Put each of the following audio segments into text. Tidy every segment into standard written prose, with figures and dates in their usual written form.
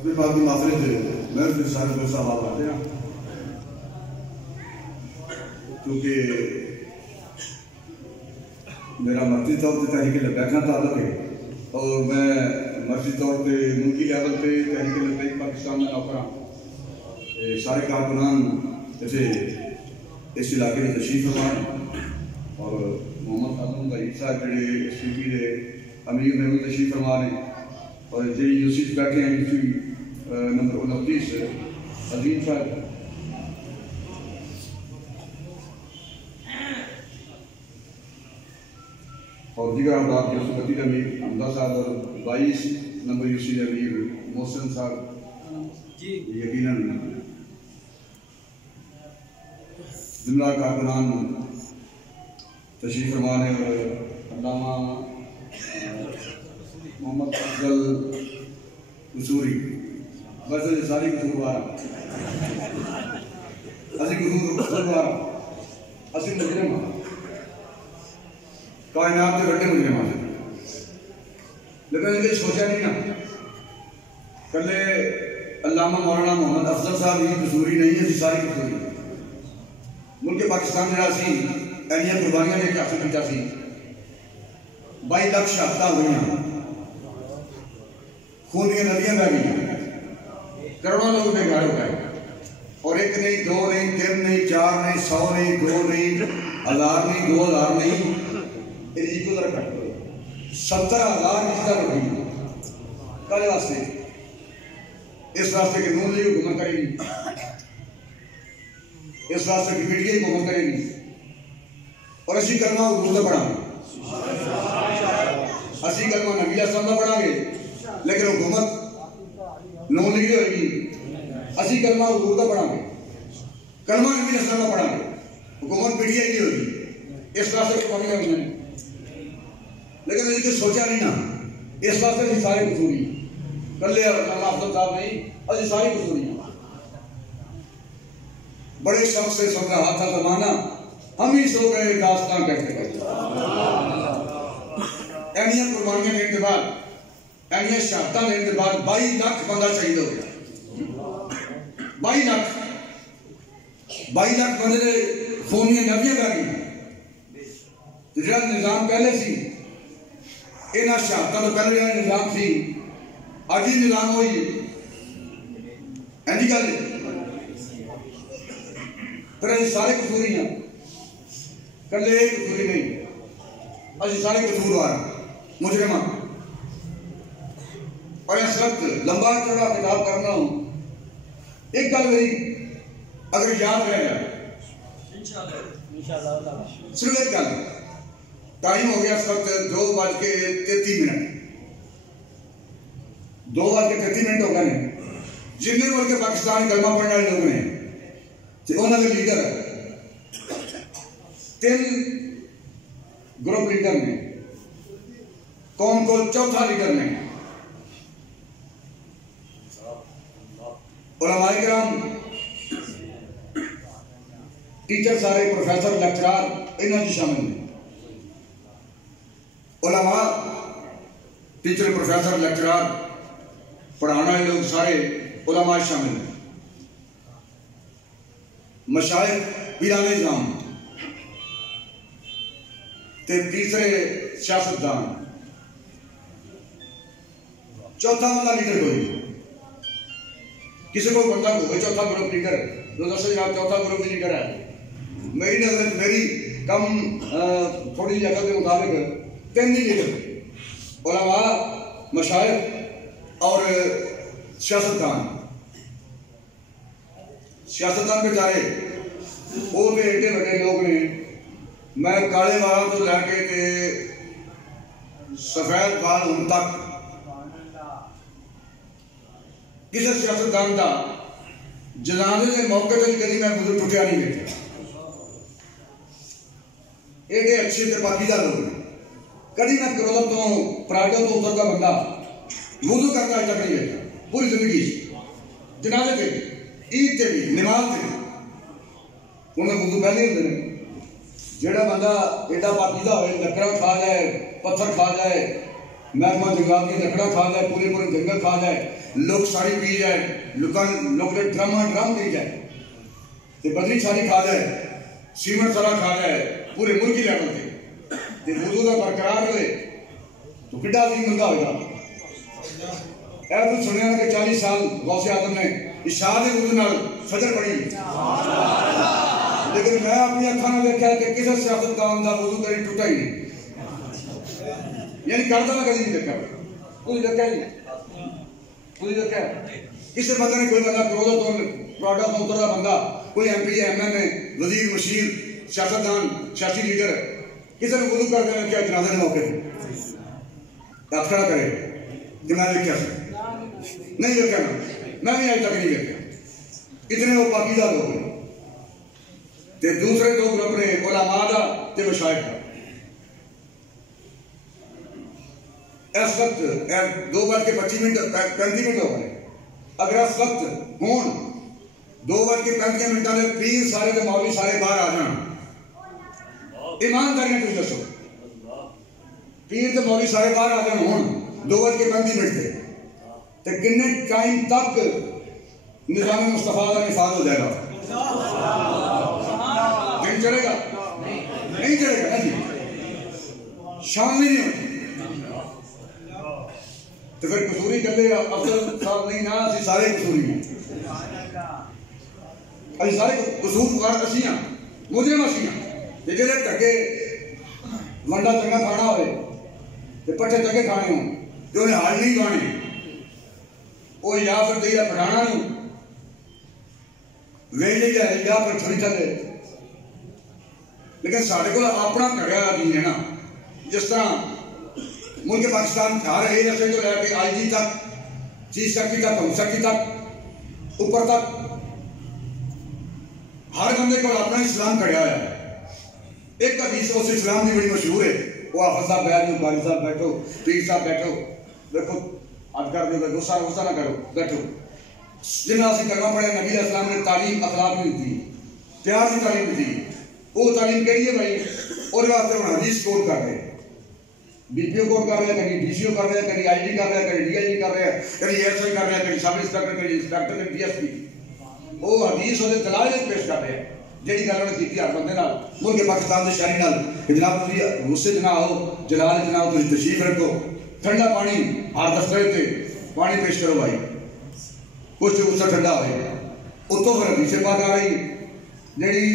اپنے پاک کی معافرت میں پھر سارے دوست آباد آتے ہیں کیونکہ میرا مرضی طور پہ تحریک لبیک نہ تعلق ہے اور میں مرضی طور پہ ملکی لیول پہ تحریک لبیک پاکستان میں نوکراں سارے کارکنان جیسے اس علاقے میں تشریف فرما اور محمد خاتون طاہر صاحب جڑے اس پی کے امیر محمود تشریف فرما رہے ہیں اور جی یوسی بیٹھے ہیں یوسی نمبر 29 عظیم صاحب اور دیگر احباب یوسف قطیر امیر حمزہ صاحب اور 22 نمبر یوسی امیر محسن صاحب یقیناً جملہ کارکنان تشریف فرما ہے اور علامہ محمد افضل قصوری بس ساری قصوروار اسی قصوروار اسی مجرم کائنات کے بڑے مجرم آتے لیکن ان کے سوچا نہیں نا کلے علامہ مولانا محمد افضل صاحب یہ قصوری نہیں ہے ساری قصوری ملک پاکستان جڑا سی اینیاں قربانیاں نے حاصل کیتا سی 22 لاکھ شہادتاں ہوئیاں خون کی ندیاں بہ گئی کروڑوں لوگ بے گھر ہو گئے اور ایک نہیں دو نہیں تین نہیں چار نہیں 100 نہیں 2 نہیں 1000 نہیں 2000 نہیں یہ کو ذرا کٹ کرو 70,000 رشتہ لگی کل واسطے اس واسطے کہ نون لیگ حکومت کرے گی اس واسطے کی میڈیا ہی حکومت کرے گی اور اسی کلمہ اردو کا پڑھا گے اسی کلمہ نبی اسلام کا پڑھا گے لیکن حکومت نون لیگ ہوئے گی اسی کلمہ اردو کا پڑھا گے کلمہ نبی اسلام کا پڑھا گے حکومت میڈیا ہی ہوئے گی اس واسطے حکومت کا نہیں لیکن اس کے سوچا نہیں نا اس واسطے بھی سارے قصوری کلے علامہ افضل صاحب نہیں اسی ساری قصوری ہیں بڑے شخص سے سب رہا تھا زمانہ ہم ہی سو گئے داستان کہتے ہیں اینیاں قربانیاں لینے کے بعد اینیاں شہادتاں لینے کے بعد 22 لاکھ بندہ شہید ہو گیا 22 لاکھ بندے نے خونیاں نبیاں کر گئی جڑا نظام پہلے سی انہاں شہادتاں تو پہلے جڑا نظام سی اج ہی نظام ہوئی اینی گل پھر یہ سارے قصوری ہیں کلے ایک قصوری نہیں اسی سارے قصوروار مجرمان اور اس وقت لمبا چوڑا خطاب کرنا ہوں ایک گل میری اگر یاد رہ جائے صرف ایک گل ٹائم ہو گیا اس وقت 2:33 2:33 ہو گئے جتنے ملک پاکستان کلمہ پڑھنے والے لوگ ہیں انہوں نے لیڈر ہے 3 گروپ لیڈر نے قوم کو چوتھا لیڈر نے علماء کرام ٹیچر سارے پروفیسر لیکچرار انہوں نے شامل ہیں علماء ٹیچر پروفیسر لیکچرار پڑھانا والے لوگ سارے علماء شامل ہیں مشائخ پیران نظام تے تیسرے سیاستدان چوتھا بندہ لیڈر کوئی کسی کو بندہ کوئی چوتھا گروپ لیڈر جو دس جناب چوتھا گروپ لیڈر ہے میری نظر میری کم تھوڑی جگہ کے مطابق 3 لیڈر علماء مشائخ اور سیاستدان بیچارے وہ بھی ایڈے بڑے لوگ نے میں کالے والا تو لے کے سفید بال ان تک کسی سیاستدان کا جنازے کے موقع پہ کبھی میں مجھے ٹوٹیا نہیں بیٹھا ایڈے اچھے تے پاکیزہ لوگ کبھی میں کرولم تو پراجو تو اتر کا بندہ وضو کرتا ہے تک نہیں بیٹھا پوری زندگی جنازے پہ عید تے بھی نماز تے انہیں وضو پہلے ہوتے ہیں جڑا بندہ ایڈا پاکیزہ ہوئے لکڑا کھا جائے پتھر کھا جائے محکمہ جنگلات کی لکڑا کھا جائے، پورے پورے جنگل کھا جائے، لوگ ساری پی جائے، لوگ ڈرم پی جائے، بدری ساری کھا جائے، سیمنٹ سارا کھا جائے پورے ملکی لیول سے، وضو کا برقرار ہوئے تو کڈا عظیم ملکہ ہوگا۔ اے تو سنیا کہ 40 سال غوث اعظم نے اشارے وضو نال فجر پڑھی، لیکن میں اپنی اکھاں نال دیکھا کہ کسی سیاستدان دا وضو کبھی ٹوٹا ہی نہیں، یعنی کرتا میں کبھی نہیں دیکھا، کوئی دیکھا ہی نہیں، کوئی دیکھا کسی بندے نے، کوئی بندہ پروڈا تو اترا بندہ، کوئی ایم پی ایم این اے وزیر مشیر سیاستدان سیاسی لیڈر کسی نے وضو کر کے کیا جنازے کے موقع پہ آپ کھڑا کرے کہ میں دیکھا نہیں دیکھا نا، میں بھی آج تک نہیں دیکھا، اتنے وہ پاکیزہ لوگ ہیں۔ تے دوسرے دو گروپ نے علماء دا تے مشائخ دا۔ اس وقت 2:25 ہو گئے، اگر اس وقت ہون 2:35 نے پیر سارے تے مولوی سارے باہر آ جان، ایمانداریاں تجھ دسو، پیر تے مولوی سارے باہر آ جان ہون 2:35 تے کنے ٹائم تک نظام مصطفیٰ کا نفاذ ہو جائے گا؟ دن چڑھے گا؟ نہیں چڑھے گا جی، شام نہیں ہوتی۔ تو پھر قصوری کہتے افضل صاحب نہیں نا، اسی سارے قصوری ہیں، اسی سارے قصور اسی ہیں، مجرم اسی ہیں۔ یہ جڑے ٹکے ونڈا چنگا کھانا ہوئے تے پٹھے چنگے کھانے ہوں جو انہیں حال نہیں کھانے، وہ یا پھر دیا پڑھانا نہیں ویلے جائے یا پھر چھڑی چلے، لیکن سارے کو اپنا کڑیا دین ہے نا۔ جس طرح ملک پاکستان ہر اے رسے کو لے کے آئی جی تک، چیف سیکرٹری تک، ہوم سیکرٹری تک، اوپر تک ہر بندے کو اپنا اسلام کڑیا ہے۔ ایک حدیث اس اسلام کی بڑی مشہور ہے، وہ حافظ صاحب بیٹھو، قاری صاحب بیٹھو، پیر صاحب بیٹھو، دیکھو اب کر دو، غصہ نہ کرو، بیٹھو۔ جنہیں اسی کلمہ پڑھے، نبی علیہ السلام نے تعلیم اخلاق بھی دی، پیار کی تعلیم بھی دی، وہ تعلیم کہی ہے بھائی، اور واسطے ہم حدیث کوٹ کر رہے ہیں، بی پی او کوٹ کر رہے ہیں، کہیں ڈی سی او کر رہے ہیں، کہیں آئی جی کر رہے ہیں، کہیں ڈی آئی جی کر رہے ہیں، کہیں ایس آئی کر رہے ہیں، کہیں سب انسپیکٹر، کہیں انسپیکٹر، کہیں ڈی ایس پی، وہ حدیث اور دلائل پیش کر رہے ہیں جہی گل انہوں نے کی ہر بندے نال، ملک پاکستان کے شہری نال کہ جناب تھی غصے چ نہ آؤ، جلال چ نہ آؤ، تھی تشریف رکھو، ٹھنڈا پانی ہر دفتر سے پانی پیش کرو بھائی، کچھ غصہ ٹھنڈا ہوئے۔ اتوں پھر حدیث پاک آ رہی جہی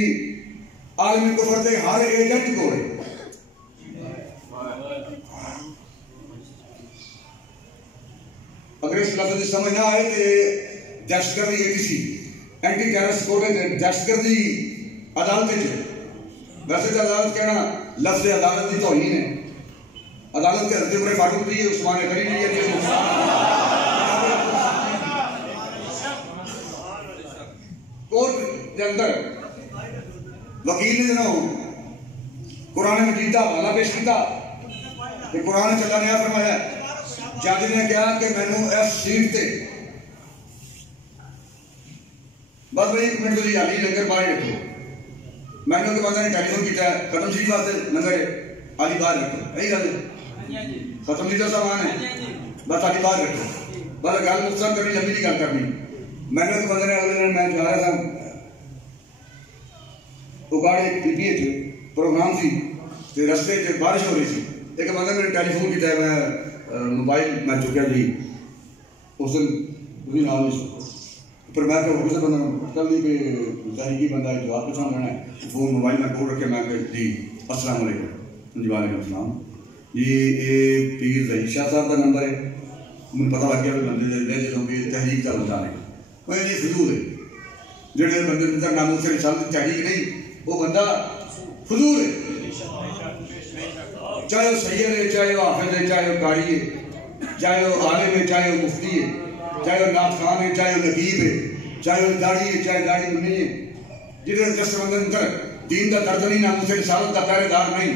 عالمی کفر دے ہر ایجنٹ کو ہے، اگر اس لفظ کی سمجھ نہ آئے تو دہشت گردی ATC اینٹی ٹیررسٹ کوڈ ہے، دہشت گردی عدالت ہے۔ ویسے تو عدالت کہنا لفظ عدالت کی توہین ہے، عدالت کے حضرت عمر فاروق بھی ہے، عثمان غنی بھی ہے، کورٹ کے اندر وکیل نے جنہوں قرآن مجید کا حوالہ پیش کیا کہ قرآن چلا نیا فرمایا، جج نے کہا کہ میں نے اس سیٹ تے بس بھائی 1 منٹ جی علی لنگر باہر رکھو، میں نے بندہ نے ٹیلی فون کیا ختم سی واسطے لنگر علی باہر رکھو، یہی گل ختم سی کا سامان ہے، بس علی باہر رکھو، بس گل مختصر کرنی، لمبی نہیں گل کرنی۔ میں نے بندے نے اگلے دن میں جا رہا تھا اگاڑے PPA پروگرام سی، رستے سے بارش ہو رہی تھی، ایک بندہ نے ٹیلی فون کیا، میں موبائل میں چکیا جی اس دن بھی نام نہیں سکتا، پھر میں کہ وہ کسی بندہ کل نہیں کہ تحریکی بندہ ہے جواب پچھان لینا ہے، فون موبائل میں کھول رکھے، میں کہ جی السلام علیکم، جی وعلیکم السلام، یہ پیر ظہیر شاہ صاحب کا نمبر ہے، مجھے پتہ لگ گیا کہ بندے لے جاؤں گے تحریک کا بندہ نہیں، میں جی فضول ہے، جڑے بندے اندر ناموس رسالت تحریک نہیں، وہ بندہ فضول ہے، چاہے وہ سید ہے، چاہے وہ حافظ ہے، چاہے وہ قاری ہے، چاہے وہ عالم ہے، چاہے وہ مفتی ہے، چاہے وہ نعت خوان ہے، چاہے وہ نقیب ہے، چاہے وہ داڑھی ہے، چاہے داڑھی نہیں ہے، جس بندے اندر دین کا درد نہیں، ناموس رسالت کا پہرے دار نہیں،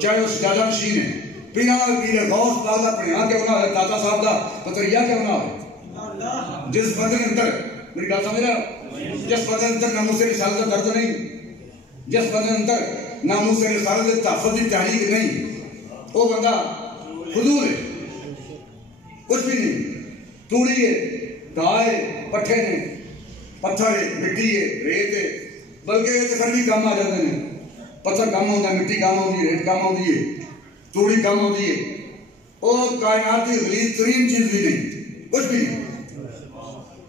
چاہے وہ سجادہ نشین ہے، پینا پیر غوث پاک دا پڑھیا کیوں نہ ہے، داتا صاحب دا پتریا کیوں نہ ہے، جس بندے اندر میری گل سمجھ رہا، جس بندے اندر ناموس رسالت کا درد نہیں، جس بندے اندر ناموس رسالت تحفظ کی تحریک نہیں، وہ بندہ فضول ہے۔ کچھ بھی نہیں. توڑی ہے, گاہ ہے, پٹھے نے, پتھر ہے, مٹی ہے, ریت ہے, بلکہ یہ تو بھی کام آ جاتے ہیں. پتھر کام ہوتا ہے, مٹی کام ہوتی ہے, ریت کام ہوتی ہے, توڑی کام ہوتی ہے, اور کائنات کی غلیظ ترین چیز بھی نہیں, کچھ بھی نہیں.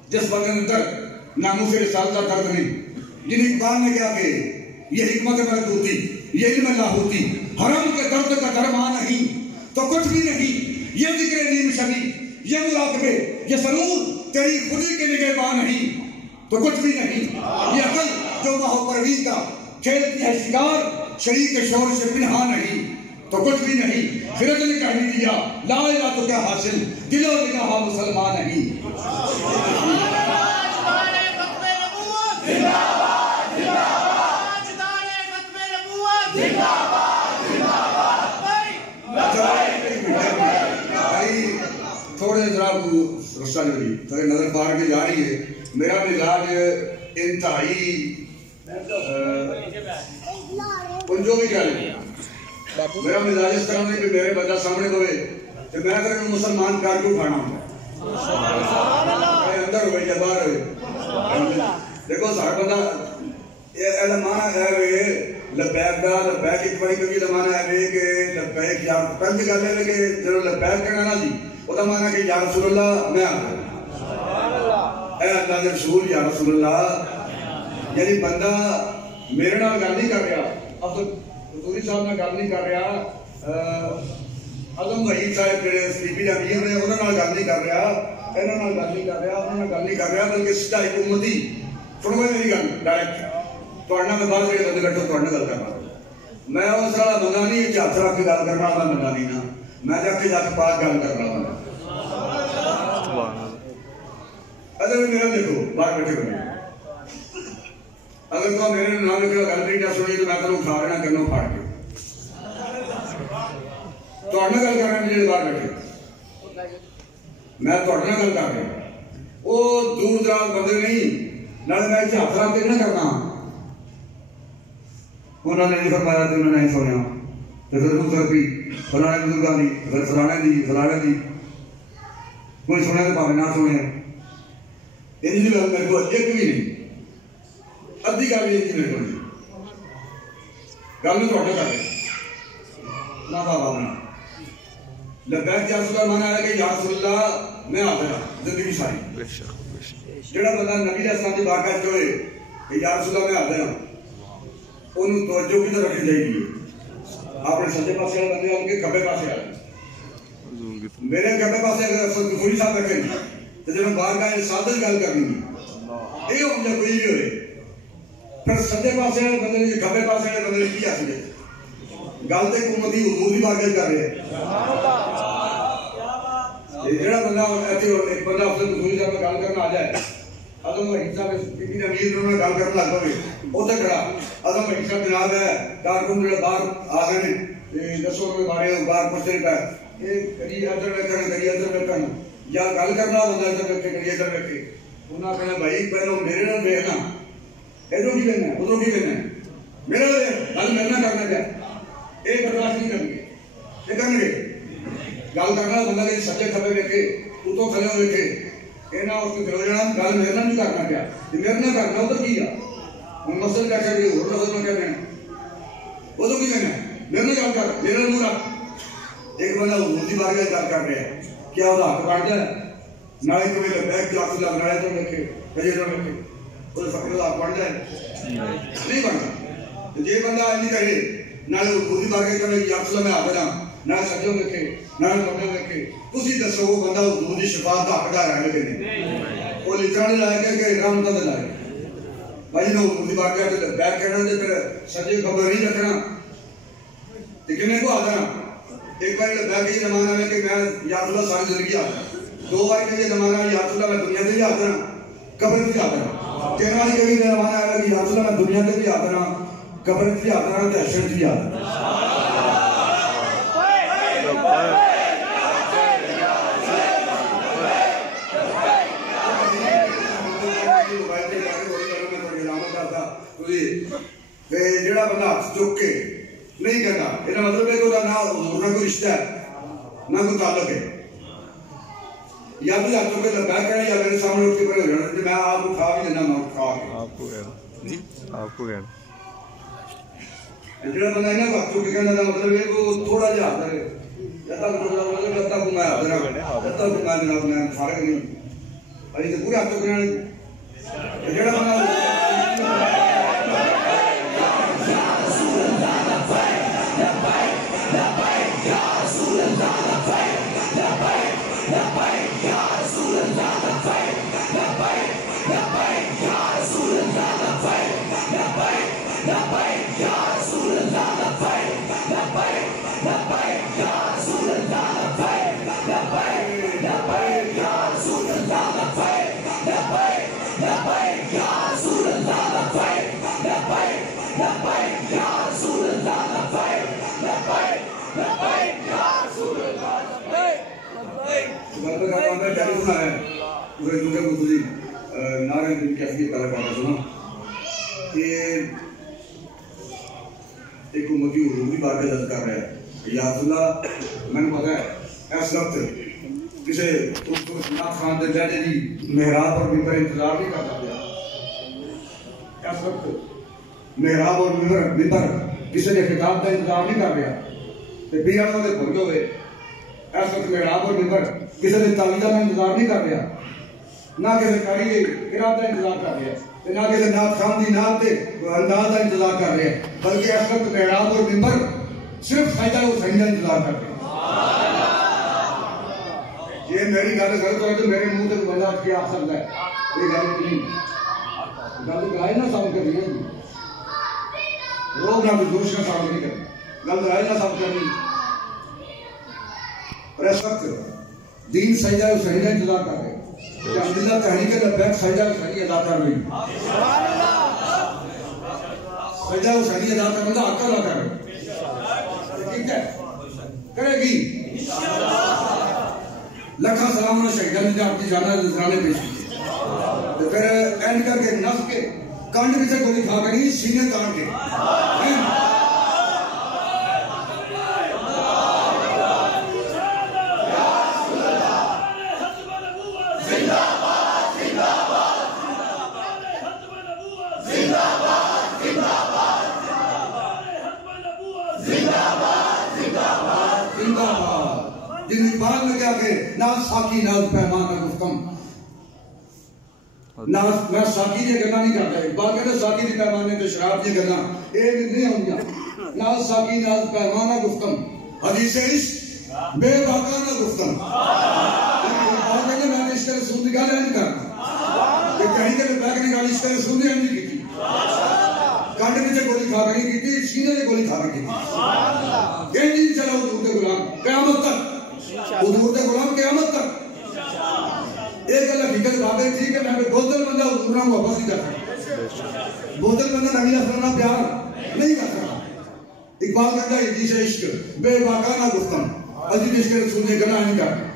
جس بندے نے درد, ناموس رسالت کا درد نہیں. جن اقبال نے کیا کہ یہ حکمت ملکوتی, یہ علم لاہوتی, حرم کے درد کا درما نہیں تو کچھ بھی نہیں. یہ ذکر نیم شبی, یہ مراقبے, یہ سرور تیری خودی کے نگہباں نہیں تو کچھ بھی نہیں. یہ عقل جو ماہو پروین کا کھیلتی ہے شکار, شریک شور سے پنہا نہیں تو کچھ بھی نہیں. خرد نے کہہ دیا لا الہ تو کیا حاصل, دل و نگاہ مسلمان نہیں. تھوڑے ذرا رسہ نہیں, تھوڑے نظر پار کے جا رہی ہے. میرا مزاج انتہائی جو بھی کہہ لیں, میرا مزاج اس طرح ہے کہ میرے بچہ سامنے ہوئے تو میں اگر مسلمان کار کو اٹھانا ہوں اندر ہوئے یا باہر ہوئے. دیکھو سارا بندہ یہ مانا ہے لبیک دا, لبیک ایک بڑی کبھی زمانہ ہے کہ لبیک یا پہلے گل ہے کہ جب لبیک کہنا نا جی وہ تو مانا کہ یا رسول اللہ میں آ گیا, اے اللہ کے رسول یا رسول اللہ. یعنی بندہ میرے نال گل نہیں کر رہا, اب تو حضوری صاحب نے گل نہیں کر رہا, اعظم وحید صاحب جڑے سلیپی امیر نے انہوں نے گل نہیں کر رہا, انہوں نے گل نہیں کر رہا, انہوں نے گل نہیں کر رہا, بلکہ سیدھا ایک امتی. سنو میری گل ڈائریکٹ تھوڑا میں بعد جڑے بندے بیٹھو تھوڑا گل کرنا. میں اس والا بندہ نہیں کہ ہاتھ رکھ کے گل کرنا والا بندہ نہیں نا, میں جا کے پاک گل کرنا بندہ. اگر میرا دیکھو باہر بیٹھے بنے, اگر تو میرے نام لکھ گل نہیں نہ سنی تو میں تمہیں اٹھا لینا کرنا پھاڑ کے تھوڑا گل کر رہا ہوں. جڑے باہر بیٹھے میں تھوڑا گل کر رہا, وہ دور دراز بندے نہیں, نہ میں ہاتھ رکھ کے نہ کرنا. انہوں نے نہیں فرمایا تو انہوں نے نہیں سنیا, تو پھر بزرگ بھی فلانے بزرگاں دی, پھر فلانے دی, فلانے دی, کوئی سنے تو پاوے نہ سنے. ان جی گل میرے کو ایک بھی نہیں, ادھی گل بھی میرے کو نہیں. گل میں تھوڑا کر رہے نہ بابا بنا لبیک یا رسول اللہ مانا ہے کہ یا رسول اللہ میں حاضر ہوں زندگی ساری. جڑا بندہ نبی علیہ السلام کی بارگاہ وچ ہوئے کہ یا رسول اللہ میں حاضر ہوں, انہوں توجہ کی طرف رکھنی چاہیے. اپنے سجے پاسے والے بندے ان کے کھبے پاسے والے, میرے کھبے پاسے اگر پوری صاحب رکھیں تو جب میں بارگاہ سادہ گل کرنی یہ ہو جائے کوئی بھی ہوئے, پھر سجے پاسے والے بندے نے کھبے پاسے والے بندے نے کی حاصل ہے. گل تو حکومتی حضور کی بارگاہ کر رہے ہیں. جڑا بندہ ایک بندہ افضل پوری صاحب میں گل کرنا آ جائے, اعظم وحید صاحب امیر انہوں نے گل کرنا لگ پے اتنے کھڑا, اعظم وحید صاحب جناب ہے کارکن جو باہر آ گئے دسو کے بارے باہر پوچھتے پہ کدی ادھر ویکن کدی ادھر ویکن, یا گل کرنا بندہ ادھر ویکے کدی ادھر ویکے. انہوں نے کہنا بھائی پہلو میرے نال دیکھنا, ادھر کی کہنا ادھر کی کہنا, میرا گل میرے نال کرنا کیا, یہ برداشت نہیں کریں گے. یہ کریں گے گل کرنا بندہ کہ سچے کھبے ویکے اتوں کھلے ہو ویکے اینا اس کو کھلو جانا, گل میرے نال نہیں کرنا کیا, میرے نال کرنا ادھر کی آ ہوں مسجد بیٹھے بھی ہو مسجد میں کیا کہنا ادھر کی کہنا میرے نال گل کر, میرے نال منہ رکھ. ایک بندہ حضور کی بارگاہ گل کر رہا ہے, کیا وہ حق بن جائے نالے تو لبیک یا رسول اللہ نالے تو لکھے کجے تو لکھے وہ فقیر حق بن جائے نہیں بنتا. جی بندہ نہیں کہے نالے حضور کی بارگاہ کرے یا رسول اللہ میں حاضر ہوں, نہ سجوں لکھے نہ کمے لکھے, تسی دسو وہ بندہ حضور کی شفاعت کا حقدار ہے کہ نہیں؟ وہ لکھنا نہیں لائق ہے کہ رحمت نہیں لائق. بھائی نہ حضور کی بارگاہ تے بیٹھ کہنا تے پھر سجے خبر نہیں رکھنا تے کنے کو حاضر ہوں. ایک بار بیٹھ کے زمانہ ہے کہ میں یا رسول اللہ ساری زندگی حاضر ہوں, دو بار کہ یہ زمانہ ہے یا رسول اللہ میں دنیا تے بھی حاضر ہوں قبر تے بھی حاضر ہوں, تین بار کہ یہ زمانہ ہے کہ یا رسول اللہ میں دنیا تے بھی حاضر ہوں قبر تے بھی حاضر ہوں تے حشر تے بھی حاضر ہوں. جڑا بندہ ہاتھ چک کے نہیں کہتا یہ مطلب ہے کہ نہ حضور نہ کوئی رشتہ ہے نہ کوئی تعلق ہے. یا بھی ہاتھوں کے لبیک کہنا یا میرے سامنے اٹھ کے پڑے ہو جانا کہ میں آپ کو کھا بھی دینا میں کھا کے آپ کو کہنا جی آپ کو کہنا جڑا بندہ انہاں ہاتھوں کے کہنے کا مطلب ہے کہ تھوڑا جہا حاضر ہے جب تک میں حاضر ہوں جب تک میں جناب میں فارغ نہیں اور یہ پورے ہاتھوں کے جڑا بندہ ٹیلیفون آیا پورے دنیا کو تجھے نارائن دن کی حقیقت تعالیٰ کہا سنا کہ ایک امتی حضور کی بات کا کر رہا ہے یا رسول اللہ میں نے پتا ہے اس وقت کسی نات خان دے لہجے دی محراب اور ممبر انتظار نہیں کرتا پیا اس وقت محراب اور ممبر کسی کے خطاب کا انتظار نہیں کر رہا تے پیرانوں دے بھول ہوئے اس وقت محراب اور ممبر کسی نے تعویذہ کا انتظار نہیں کر رہا نہ کسی قاری کے قرات کا انتظار کر رہا نہ کسی نعت خان دی نعت دے انداز کا انتظار کر رہا بلکہ اس وقت محراب اور ممبر صرف سجدہ حسین کا انتظار کر رہے یہ میری گل غلط ہوئے تو میرے منہ تک بندہ کیا آ سکتا ہے یہ گل نہیں گل کرائے نہ ساؤنڈ کر رہی ہے لوگ نہ دوش کا ساؤنڈ نہیں کرنا گل کرائے نہ ساؤنڈ کرنی اور اس وقت دین سجدہ حسین کا انتظار کر رہے کہ عبداللہ تحریک لبیک سجدہ حسین ادا کر رہی سجدہ حسین ادا کر بندہ حق ادا کر رہے ٹھیک ہے کرے گی لکھا سلام نے شہیدان نے اپنی جانا نذرانے پیش کی تو پھر اینڈ کر کے نف کے کانڈ بھی سے گولی کھا کے نہیں سینے کاٹ کے جن اقبال نے کیا کہ ناز ساکی ناز پیمان کا گفتم ناز میں ساکی یہ گلنا نہیں کرتا اقبال کہتے ساکی دی پیمانے تے شراب یہ گلنا ایک نہیں ہونگیا ناز ساکی ناز پیمان کا گفتم حدیث عشق بے باقانہ گفتم اقبال کہتے میں نے عشق رسول کی گل نہیں کرنا کہ کہیں کہ بیک نے گل عشق رسول نے نہیں کی تھی کانڈ میں سے گولی کھا کر کی تھی سینے سے گولی کھا کر کی تھی یہ نہیں چلا حضور کے غلام قیامت تک حضور کے غلام قیامت تک ایک اللہ حقیقت بابے تھی کہ میں بوتل بندہ حضور کو واپس نہیں کر سکتا بوتل بندہ نبی صلی پیار نہیں کر سکتا اقبال کہتا ہے حدیث عشق بے باقانہ گفتم عزیز عشق رسول نے گناہ نہیں کرتا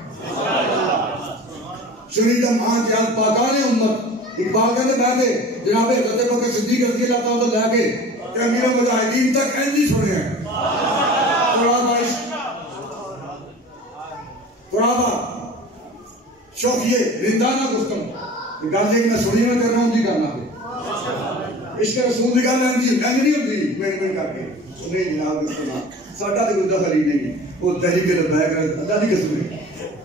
شریدم آنچ یاد پاکان امت اقبال کہتے بیٹھے جناب حضرت بکر صدیق رضی اللہ تعالیٰ لے کے کہ امیر مجاہدین تک اینجی سنے ہیں قرآبہ شوقیے رندانہ گفتم گل ایک میں سنی میں کر رہا ہوں جی کرنا پہ عشق رسول کی گل اینجی نہیں ہوتی میں کر کے نہیں جناب سنا ساڈا تے کوئی دخل ہی نہیں وہ تحریک لبیک اللہ دی قسم ہے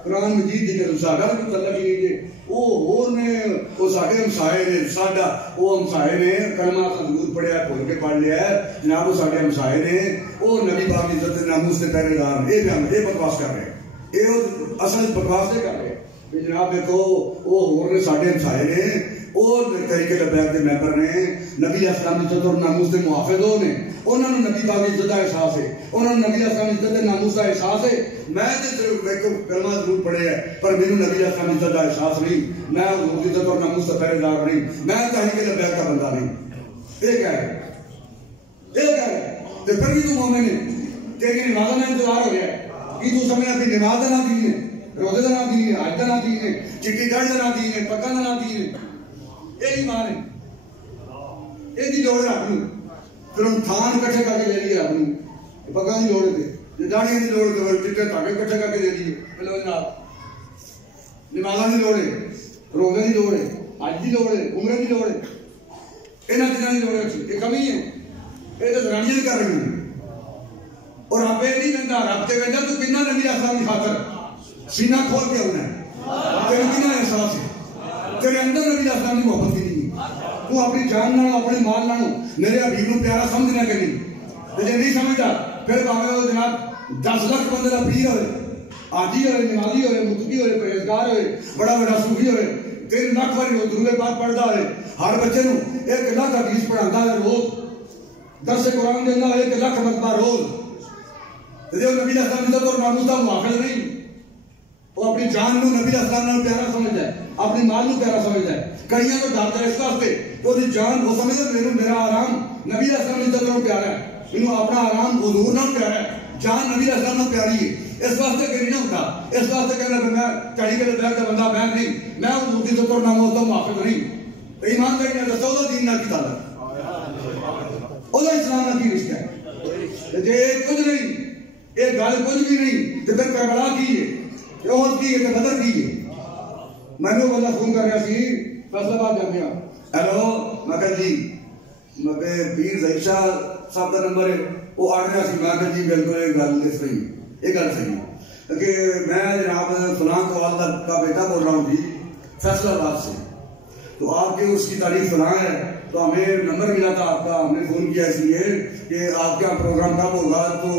قرآن مجید دی قسم ساڈا کوئی تعلق ہی نہیں ہے وہ نے وہ ساڈے ہمسائے نے ساڈا وہ ہمسائے نے کلمہ ضرور پڑھیا بھول کے پڑھ لیا ہے جناب وہ ساڈے ہمسائے نے وہ نبی پاک کی عزت ناموس کے پہرے دار یہ بیان یہ بکواس کر رہے ہیں یہ اصل بکواس سے کر رہے ہیں جناب دیکھو وہ ہور نے ساڈے ہمسائے نے وہ تحریک لبیک کے ممبر نے نبی اسلام کی عزت اور ناموس کے محافظ ہو نے انہوں نے نبی پاک کی عزت کا احساس ہے انہوں نے نبی اسلام کی عزت ناموس کا احساس ہے میں کلمہ ضرور پڑھے ہے پر میرے نبی اسلام کی عزت کا احساس نہیں میں حضور کی عزت اور ناموس کا پہرے دار نہیں میں تحریک لبیک کا بندہ نہیں یہ کہہ رہے تو پھر بھی تو مومن ہے تیری نماز کا انتظار ہو گیا ہے کہ تو سمجھنا کہ نماز کا نہ دین ہے روزے کا نہ دین ہے حج کا نہ دین ہے چٹی گڑھ کا نہ دین ہے پکا کا نہ دین ہے یہ ایمان ہے یہ دی لوڑ رکھ لوں پھر ہم تھان کٹھے کر کے لے لیے رکھ لوں پکا دی لوڑ دے داڑھی دی لوڑ دے چٹے تاکے کٹھے کر کے دے دیے بولو جناب نمازاں دی لوڑ ہے، روزے دی لوڑ ہے، حج دی لوڑ ہے، عمرے دی لوڑ ہے، انہاں چیزاں دی لوڑ ہے. یہ کمی ہے، یہ تو زنانیاں بھی کر رہی ہیں. اور رب یہ نہیں کہتا، رب تے کہتا تو کنا نبی علیہ السلام کی خاطر سینہ کھول کے ہونا ہے. تیرے کنا احساس ہے، تیرے اندر نبی علیہ السلام کی محبت کی نہیں. تو اپنی جان نالوں اپنے مال نالوں میرے حبیب کو پیارا سمجھنا کہ نہیں. جی نہیں سمجھتا پھر باقی وہ جناب 10 لاکھ بندے کا پیر ہوئے، آجی ہوئے، نمازی ہوئے، متقی ہوئے، پرہیزگار ہوئے، بڑا بڑا صوفی ہوئے، 3 لاکھ باری وہ درود پاک پڑھتا ہے، ہر بچے نو 1 لاکھ حدیث پڑھاتا ہے روز، درس قرآن دینا 1 لاکھ مرتبہ روز. جو نبی علیہ السلام عزت اور ناموس کا محافظ نہیں، وہ اپنی جان نو نبی علیہ السلام نے پیارا سمجھتا ہے، اپنی مال نو پیارا سمجھتا ہے. کئیاں تو ڈرتا ہے اس واسطے وہ جان وہ سمجھتا میرا آرام نبی علیہ السلام عزت اور پیارا ہے، انہوں اپنا آرام حضور نہ پیارا ہے، جان نبی علیہ السلام نے پیاری ہے. اس واسطے کہ نہیں ہوتا، اس واسطے کہنا کہ میں چڑھی کے بیٹھ کے بندہ میں نہیں، میں حضور کی عزت اور ناموس کا محافظ نہیں. ایمان داری نے دسو وہ دین نہ کی تعلق، وہ اسلام نہ کی رشتہ ہے. جی کچھ نہیں، یہ گل کچھ بھی نہیں تو پھر کربلا کی ہے، احد کی ہے تو بدر کی ہے. میں نے بندہ فون کر رہا سی فیصلہ باد جانے ہیلو میں کہا جی میں پیر ظہیر شاہ صاحب کا نمبر ہے وہ آ رہا سی. میں کہا جی بالکل یہ گل صحیح، یہ گل صحیح کہ میں جناب فلاں قوال کا بیٹا بول رہا ہوں جی فیصلہ آباد سے، تو آپ کے اس کی تاریخ فلاں ہے، تو ہمیں نمبر ملا تھا آپ کا، ہم نے فون کیا اس لیے کہ آپ کا پروگرام کب ہوگا، تو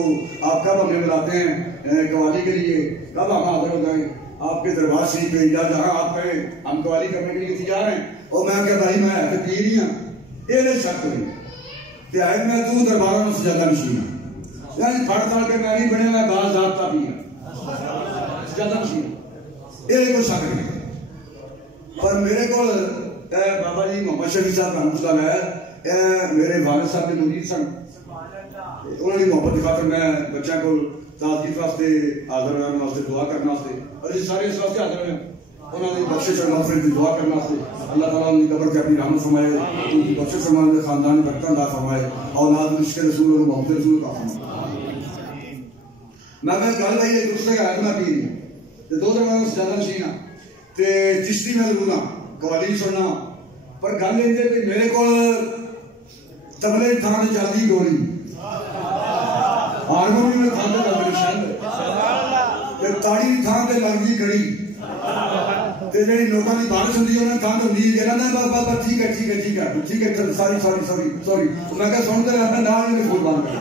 آپ کب ہمیں بلاتے ہیں قوالی کے لیے، کب ہم حاضر ہو جائیں آپ کے دربار شریف پہ یا جہاں آپ کہیں ہم قوالی کرنے کے لیے تیار ہیں. اور میں کہا بھائی میں تو پیر ہی ہوں، یہ نہیں شک نہیں کہ آئے میں تو درباروں میں سجادہ نشین ہوں، یعنی پھڑ تھڑ کے میں نہیں بنے میں باز ضابطہ بھی ہوں سجادہ نشین، یہ کوئی شک نہیں. پر میرے کو بابا جی محمد شفیع صاحب رحمۃ اللہ علیہ میرے والد صاحب کے مرید سن، انہوں نے محبت کی خاطر میں بچوں کو تعزیت واسطے حاضر ہونے واسطے دعا کرنے واسطے اور یہ سارے اس واسطے حاضر ہوئے انہوں نے بخشش اور مغفرت کی دعا کرنے واسطے. اللہ تعالیٰ ان کی قبر کے اپنی رحمت فرمائے، ان کی بخشش فرمائے، خاندان برکت عطا فرمائے، اولاد رشتے رسول اور محبت رسول کا فرمائے. میں گل آئی ہے دوسرے کا میں پیر ہوں تو 2 دن میں سجادہ نشین ہوں تے چشتی میں ضرور ہوں، قوالی سننا. پر گل یہ کہ میرے کو تبلے تھان چلتی گولی، ہارمونی میں تھان تے لگتی شند، تاڑی تھان تے لگتی کڑی، تے جڑی لوکاں دی بارش ہوندی انہاں تھان ہوندی ہے کہنا بس بس ٹھیک ہے ٹھیک ہے ٹھیک ہے ٹھیک ہے سوری سوری سوری سوری. میں کہا سنتے رہنا نال نہیں فون بند کر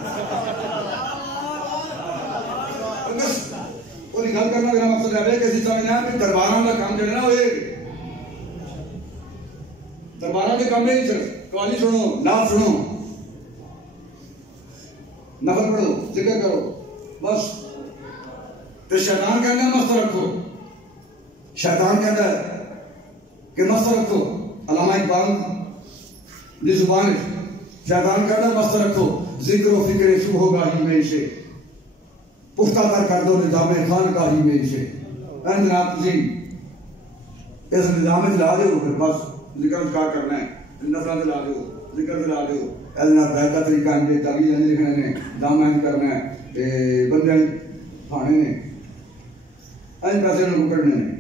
بس وہ گل کرنا. میرا مقصد ہے کہ اسی سمجھنا کہ درباراں دا کام جڑا نا ہوئے درباراں دے کام نہیں صرف قوالی سنو، نعت سنو، نفل پڑھو، ذکر کرو بس. تو شیطان کہنا مست رکھو، شیطان کہتا ہے کہ مست رکھو. علامہ اقبال کی زبان ہے شیطان کہتا ہے مست رکھو، ذکر و فکر صبح گاہی میں اسے پختہ کر دو نظام خان گاہی میں اسے. جناب تھی اس نظام میں لا دو پھر بس ذکر اذکار کرنا ہے، نفرات لا دو، ذکر لا دو، جناب بیت کا طریقہ انجے تعویذ انج لکھنے نے، دام انج کرنا ہے، بندے کھانے نے، انج پیسے نوں کڈنے نے.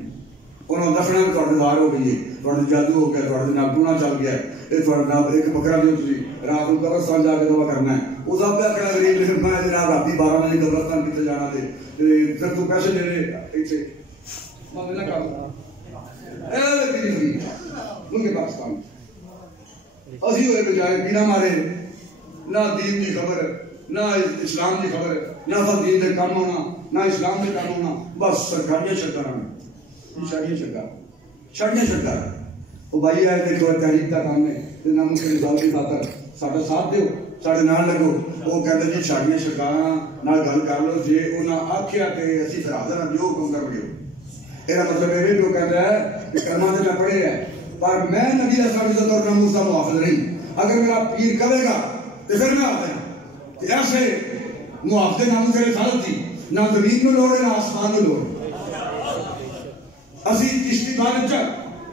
انہوں نے دسنا کہ تھوڑے دار ہو گئی ہے، تھوڑے جادو ہو گیا، تھوڑے نال ٹونا چل گیا ہے، یہ تھوڑے نال ایک بکرا جو تھی رات کو قبرستان جا کے دعا کرنا ہے. اس آپ کا کہنا غریب لیکن میں جناب رات 12 بجے قبرستان کتنے جانا دے پھر تو پیسے لینے ایسے میں نہ کروں ان کے پاکستان اسی ہوئے بجائے بنا مارے نہ دین کی خبر نہ اسلام کی خبر نہ دین کے کام ہونا نہ اسلام کے کام ہونا، بس سرکاریاں سرکار شاڑیاں سرکار. وہ بھائی ہے دیکھو تحریک کا کام ہے نام کے نظام کی خاطر ساڈا ساتھ دیو، ساڈے نال لگو. وہ کہتے جی شاڑیاں سرکاراں نال گل کر لو، جے انہاں آکھیا تے اسی پھر حاضر ہاں جو حکم کر گئے. یہ مطلب یہ جو کہتا ہے کہ کلمہ تے میں پڑھے ہے پر میں نبی اسلام عزت اور ناموس کا محافظ نہیں. اگر میرا پیر کہے گا تو پھر میں آتا ہوں. ایسے محافظ ناموس کی رسالت تھی، نہ زمین میں لوڑ ہے نہ آسمان میں لوڑ. اسی چشتی بارے چاہ،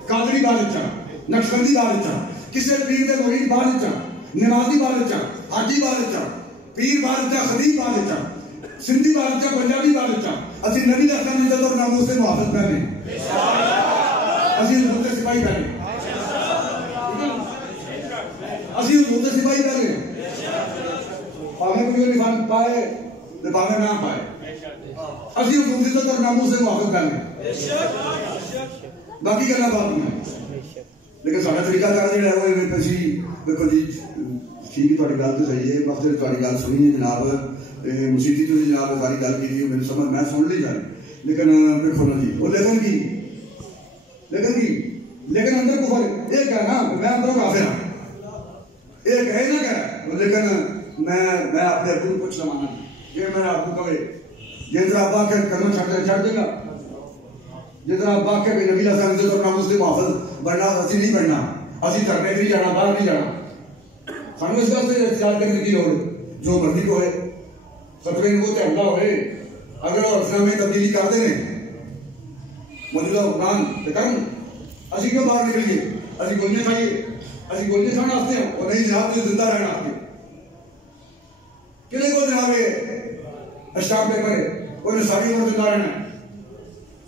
قادری بارے چاہ، نقشبندی بارے چاہ، کسی پیر دے مرید بارے چاہ، نمازی بارے چاہ، حاجی بارے چاہ، پیر بارے چاہ، خطیب بارے چاہ، سندھی بارے چاہ، پنجابی بارے چاہ، اسی نبی دا خان عزت اور ناموس سے محافظ پہنے اسی حضور دے سپاہی پہنے اسی حضور دے سپاہی پہنے پاہمیں کوئی نفان پائے پاہمیں نہ پائے اسی حضور دے عزت اور ناموس سے محافظ پہنے باقی کرنا بات نہیں ہے لیکن سارا طریقہ کار جو ہے وہ پیسی دیکھو جی ٹھیک تھوڑی گل تو صحیح ہے مقصد تھوڑی گل سنی ہے جناب موسیقی تو جناب ساری گل کی میری سمجھ میں سن لی جائے لیکن پھر کھولو جی وہ لیکن اندر کفر یہ کہنا میں اندروں کافر ہوں یہ کہے نہ کہہ لیکن میں اپنے ابو کو کچھ لمانا یہ میرا ابو کہے جس طرح ابا کے کرنا چھڑ دے گا جس طرح ابا کے نبی علیہ السلام عزت اور ناموس سے محافظ بننا اسی نہیں بننا اسی دھرنے نہیں جانا باہر نہیں جانا سانو اس بات سے احتجاج کرنے کی لوڑ جو مرضی کو ہے خطرے نبوت حملہ ہوئے اگر وہ اسلام میں تبدیلی کر دیں موجودہ حکمران تو کرن اسی کیوں باہر نکلیے اسی گولیاں کھائیے اسی گولیاں کھانا آتے ہیں اور نہیں جناب جو زندہ رہنا آتے ہیں کنے کو جناب اشتاب پہ کرے کوئی نے ساری عمر زندہ رہنا ہے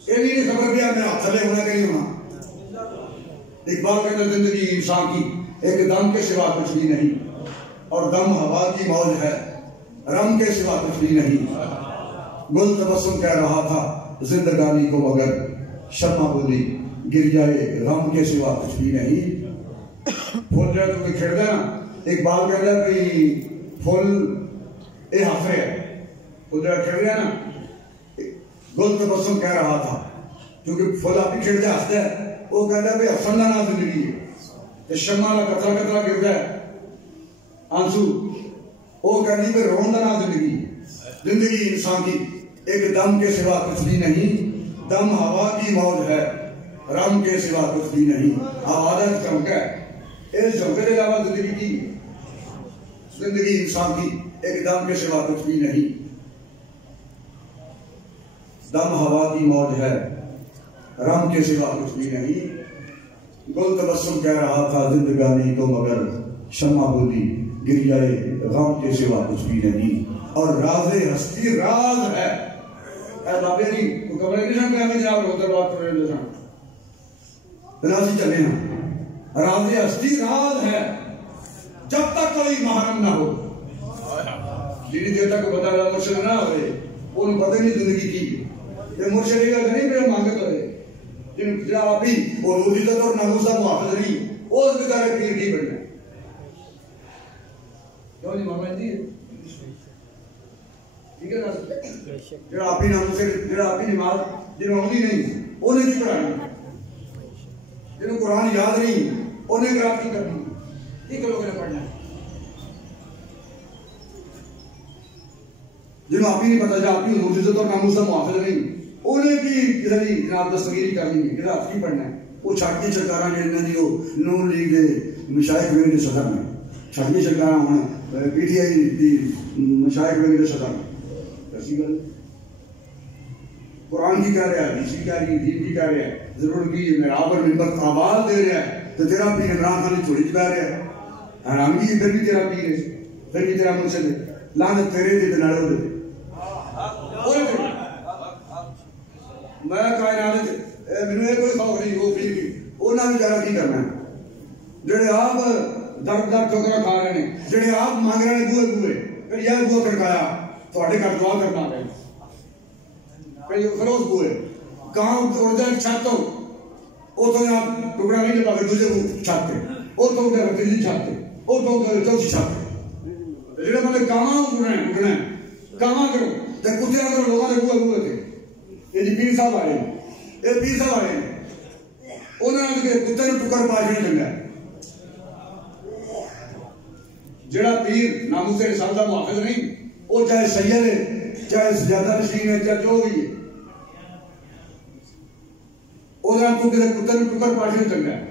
یہ نہیں خبر بھی میں ہاتھ تھلے ہونا کہ نہیں ہونا اقبال کہتا زندگی انسان کی ایک دم کے سوا کچھ بھی نہیں اور دم ہوا کی موج ہے رم کے سوا کچھ بھی نہیں گل تبسم کہہ رہا تھا زندگانی کو مگر شمع بولی گریائے غم کے سوا کچھ بھی نہیں پھول جائے تو کوئی کھڑ دے نا اقبال کہہ رہا ہے کہ پھول اے حفرے ہے پھول جائے کھڑ رہا نا گل تبسم کہہ رہا تھا کیونکہ پھول آپ ہی کھڑ جائے ہستے ہے وہ کہتا ہے بھئی افسندہ نہ زندگی ہے کہ شمع نہ کترا کترا گر جائے آنسو وہ کہنی پہ رون نہ زندگی انسان کی ایک دم کے سوا کچھ بھی نہیں دم ہوا کی موج ہے رم کے سوا کچھ بھی نہیں آوازت چمک ہے اس چمکے کے علاوہ زندگی انسان کی ایک دم کے سوا کچھ بھی نہیں دم ہوا کی موج ہے رم کے سوا کچھ بھی نہیں گل تبسم کہہ رہا تھا زندگانی کو مگر شمع بولی گریائے غم کے سوا کچھ بھی نہیں اور راز ہستی راز ہے اے بابے جی تو کمرے نہیں سن کہ ہمیں جناب روتر بات کر رہے سن راضی چلے ہیں راز ہستی راز ہے جب تک کوئی محرم نہ ہو جنہی دیر تک پتہ لگا مرشد نہ ہوئے انہوں پتہ نہیں زندگی کی یہ مرشد کا نہیں میرے مانگے کرے جن آپ ہی وہ عزت اور ناموسہ محافظ نہیں وہ اس بکارے پیر کی بڑھنے کیوں نہیں ماما جی ٹھیک ہے نا جڑا آپ ہی ناموسے جڑا آپ ہی نماز جنہوں ہوندی نہیں انہیں کی پڑھانی جنہوں قرآن یاد نہیں انہیں گراف کی کرنی ٹھیک ہے لوگوں نے پڑھنا جنہوں آپ ہی نہیں پتا جا آپ ہی عزت اور ناموسہ محافظ نہیں انہیں کی کسی جناب دستگیری کرنی ہے کسی آپ کی پڑھنا ہے وہ چھاٹی چکارہ جنہوں نے جو نون لیگ دے مشایخ وینگ دے صدر میں چھاٹی چکارہ ہونا P T I the مشایخ weighing دے صدر میں ایسی گل قرآن کی کہہ رہا ہے حدیث کی کہہ رہی ہے دین کی کہہ رہا ہے ضرور کی محراب اور منبر آواز دے رہا ہے تو تیرا پیر عمران خان چھوڑی چلا رہا ہے حرامگی پھر بھی تیرا پیر ہے پھر بھی تیرا مرشد ہے لعنت تیرے دے نالوں دے میں کائنات میں نے کوئی خوف نہیں وہ پیر کی وہ نہ بیچارہ کی کرنا ہے جڑے آپ درد ٹھوکرا کھا رہے ہیں جڑے آپ مانگ رہے ہیں بوئے پھر یہ بوئے کھڑکایا تھوڑے گھر دعا کرنا ہے کئی فروز بوئے کہاں اڑ جائے چھت تو وہ تو یہاں ٹکڑا نہیں لگا کے دوسرے چھت پہ وہ تو اڑ جائے تیسری چھت پہ وہ تو چوتھی چھت پہ جڑے مطلب کہاں اڑنا ہے کہاں کرو جب کتے اگر لوگوں نے بوئے تھے یہ جی پیر صاحب آئے ہیں یہ پیر صاحب آئے ہیں انہوں نے کتے نے ٹکر پاشنے چنگا ہے جڑا پیر ناموس رسالت کا محافظ نہیں وہ چاہے سید ہے چاہے سجادہ نشین ہے چاہے جو بھی ہے انہوں نے کتے نے ٹکر پاشنے چنگا ہے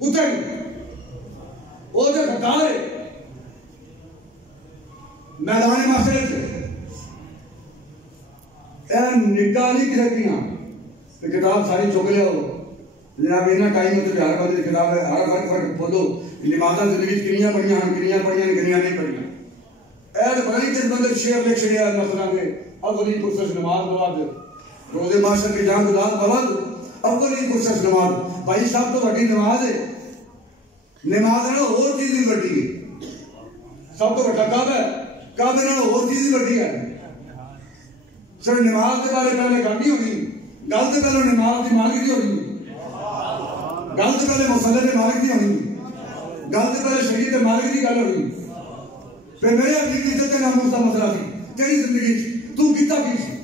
کتے وہ جو خطار ہے میدان معاشرے سے نکاح نہیں کر سکتی ہیں کتاب ساری چک لے ہو جناب اینا ٹائم ہوتے ہر بندے کتاب ہے ہر فرق کھولو لمازہ زندگی کنیاں پڑھیاں ہیں کنیاں نہیں پڑھیاں اے تو بڑی کس بندے شیر لکھ چھڑیا مثلا کے اولی پرسش نماز مواد روزے معاشر کی جان گزار مواد اولی پرسش نماز بھائی صاحب تو وڈی نماز ہے نماز ہے نا اور چیز بھی وڈی ہے سب تو وڈا کعبہ ہے کعبے نال اور چیز بھی وڈی ہے سر نماز کے بارے پہلے گل نہیں ہونی گل تو پہلے نماز کی مالک نہیں ہونی گل تو پہلے مسلح کے مالک نہیں ہونی گل تو پہلے شریعت کے مالک کی گل ہونی پھر میرے اپنی عزت کا ناموس کا مسئلہ تھی تیری زندگی تو کیتا کی سی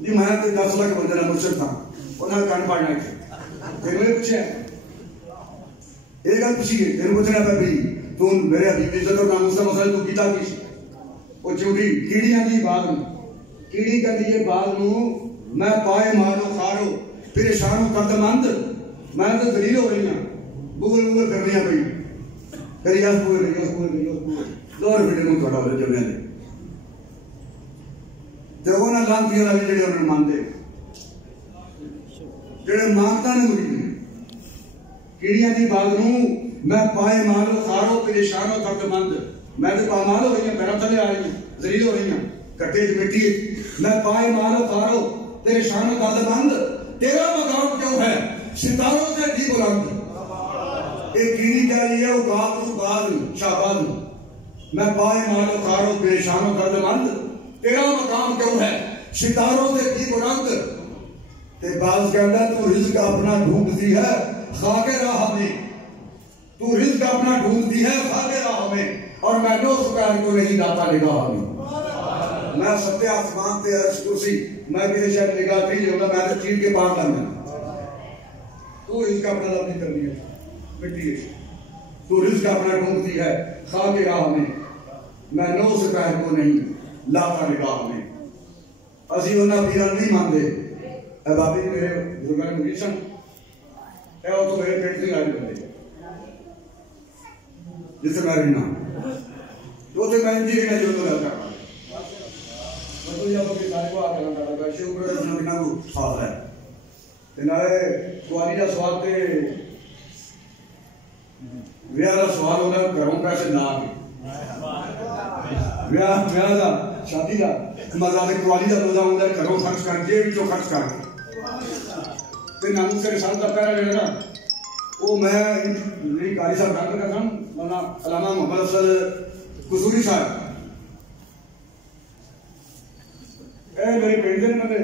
جی میں 10 لاکھ بندے کا مرشد تھا انہوں نے کان پاڑنا ہے پھر میں پوچھا ایک گل پوچھی ہے تیرے پوچھنا پہ بھی تو میرے اپنی عزت اور ناموس کا مسئلہ تو کیتا کی سی وہ چوڑی کیڑی آدھی بات میں کیڑی کہتی ہے بات میں پائے مارو خارو پریشان قدمند میں تو دلیل ہو رہی ہوں گوگل کر رہی ہوں بھائی کریاس پوئے کریاس دور بیٹے کو تھوڑا ہو جائے میں تو وہ نہ لان کیا رہی جڑے انہوں نے مانتے جڑے مانتا نے مرید کیڑیاں دی بات میں پائے مارو خارو پریشان و قدمند میں تو پامال ہو رہی ہوں پیرا تھلے آ رہی ہوں ذلیل ہو رہی ہوں کٹے مٹی میں پائے مارو خارو تیرے شان و قدمند تیرا مقام کیوں ہے ستاروں سے بھی بلند ایک کیڑی کہہ رہی ہے وہ بات بعد شاباد میں پائے مارو خارو پریشان و قدمند تیرا مقام کیوں ہے ستاروں سے بھی بلند تے باز کہتا ہے تو رزق اپنا ڈھونڈتی ہے خاک راہ میں تو رزق اپنا ڈھونڈتی ہے خاک راہ میں اور میں نو سکار کو نہیں لاتا نگاہ میں میں ستے آسمان تے عرش کرسی میں کسی شاید نگاہ نہیں جو میں تو چیل کے پاس لگنا تو رزق اپنا لب نہیں کرنی ہے مٹی ہے تو رزق اپنا ڈھونڈتی ہے خاک راہ میں نو سکار کو نہیں لاتا نگاہ میں اسی انہاں پیران نہیں مانتے اے بابی جی میرے بزرگان مرید سن اے وہ تو میرے پیٹ نہیں آئی بندے جس سے میں رہنا تو میں انجی رہنا جو تو لگتا میں تو جب اپنی سارے کو آ کرنا کرتا ہے شیو پر جنہوں بنا کو سوال ہے تنہارے قوالی کا سوال تے ویاہ کا سوال ہونا گھروں پیسے نہ آگے ویاہ دا شادی دا مزاد قوالی دا روزہ ہونا گھروں خرچ کر جیب جو خرچ کر تے ناموس سے رسالت دا پہرا لینا وہ میں میری قاری صاحب ڈاکٹر کا تھا مولانا علامہ محمد افضل قصوری صاحب اے میرے پینڈ دے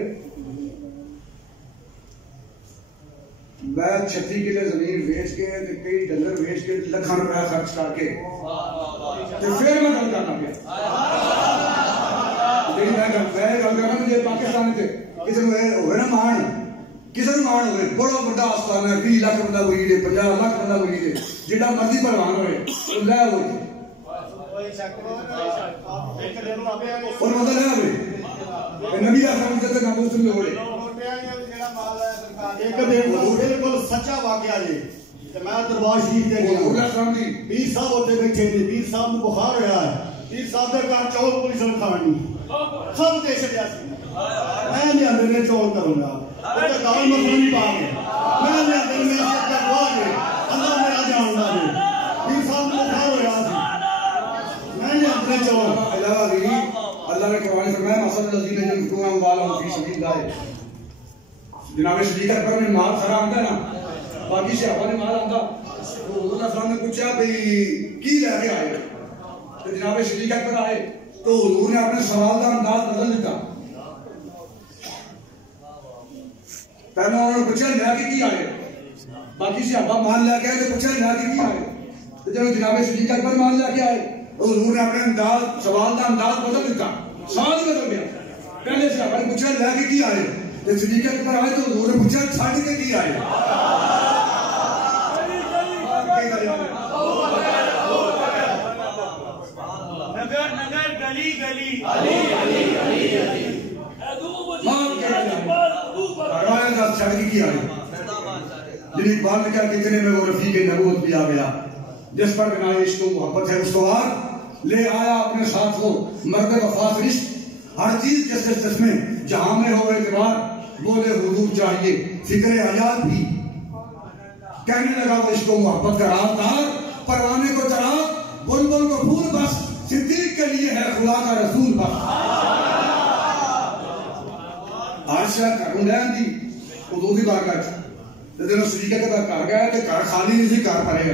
میں 36 کلے زمین بیچ کے کئی ڈنگر بیچ کے لکھاں روپیہ خرچ کر کے پھر میں گل کرنا پیا لیکن میں گل کرنا مجھے پاکستان سے کسی ہوئے نا مان کسی نے مان ہوئے بڑا بڑا آستان ہے 20 لاکھ بندہ مرید ہے 50 لاکھ بندہ مرید ہے جڑا مرضی پروان ہوئے وہ لے ہوئے اور مطلب ہے ہوئے نبی آسان سے ناموس میں ہوئے ایک بالکل سچا واقعہ جی میں دربار شریف دے گیا پیر صاحب ہوتے بیٹھے تھے پیر صاحب کو بخار ہوا ہے پیر صاحب نے کہا چول پولیس نے کھانی سب دے چڑیا سی میں نہیں اندر میں چول کروں گا وہ تو گال مخلوقی پا گئے میں نہیں اندر میں سب کا دعا گئے اللہ میرا جان لا دے پیر صاحب کو بخار ہوا سی میں نہیں اندر میں چول اللہ نے قرآن فرمایا مثل الذین ينفقون اموالهم فی سبیل اللہ جناب صدیق اکبر میں مال سارا آندا نا باقی صحابہ نے مال آندا تو حضور صلی اللہ علیہ وسلم نے پوچھا بھئی کی لے کے آئے تو جناب صدیق اکبر آئے تو حضور نے اپنے سوال کا انداز بدل دیتا پہلے انہوں نے پوچھا لے کے کی آئے باقی صحابہ مال لے کے آئے تو پوچھا لے کے کی آئے تو جب جناب صدیق اکبر مال لے کے آئے تو حضور نے اپنے انداز سوال کا انداز بدل دیتا سوال ہی بدل گیا پہلے صحابہ نے پوچھا لے کے کی آئے جب صدیق اکبر آئے تو حضور نے پوچھا چھاڑ کے کی آئے نگر گلی گلی چھاڑ کے کی آئے جن اقبال نے کہا کتنے میں وہ رفیق نبوت بھی آ گیا جس پر بنا عشق و محبت ہے استوار لے آیا اپنے ساتھ کو مرد وفا رشت ہر چیز جس میں جہاں میں ہو اعتبار بولے حضور چاہیے فکر حیات بھی کہنے لگا وہ عشق و محبت کا رازدار پروانے کو چراغ بلبل کو پھول بس صدیق کے لیے ہے خدا کا رسول بس عائشہ گھروں لے آندی حضور دی بارگاہ تے جدوں صدیقہ کے گھر گیا تے گھر خالی نہیں سی گھر بھرے